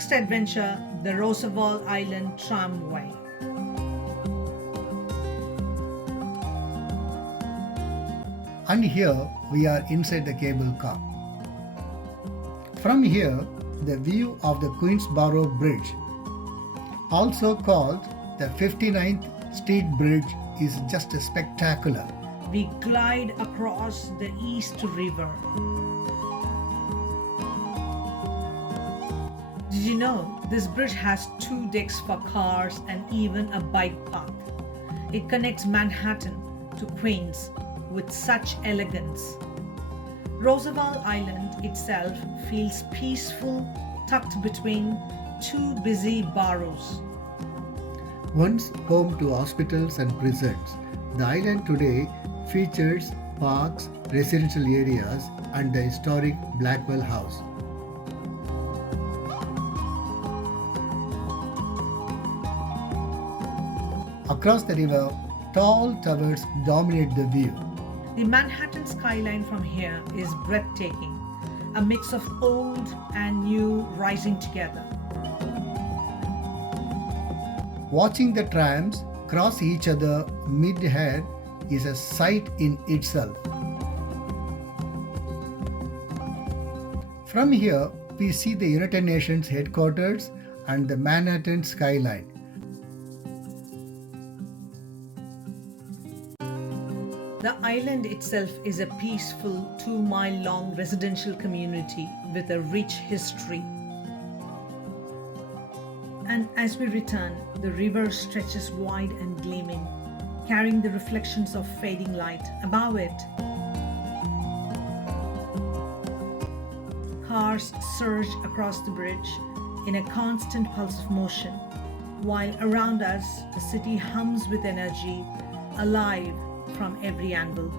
next adventure, the Roosevelt Island Tramway. And here we are inside the cable car. From here, the view of the Queensboro Bridge, also called the 59th Street Bridge, is just spectacular. We glide across the East River. Did you know this bridge has 2 decks for cars and even a bike path? It connects Manhattan to Queens with such elegance. Roosevelt Island itself feels peaceful, tucked between 2 busy boroughs. Once home to hospitals and prisons, the island today features parks, residential areas, and the historic Blackwell House. Across the river, tall towers dominate the view. The Manhattan skyline from here is breathtaking, a mix of old and new rising together. Watching the trams cross each other mid-air is a sight in itself. From here, we see the United Nations headquarters and the Manhattan skyline. The island itself is a peaceful 2-mile-long residential community with a rich history. And as we return, the river stretches wide and gleaming, carrying the reflections of fading light above it. Cars surge across the bridge in a constant pulse of motion, while around us the city hums with energy, alive from every angle.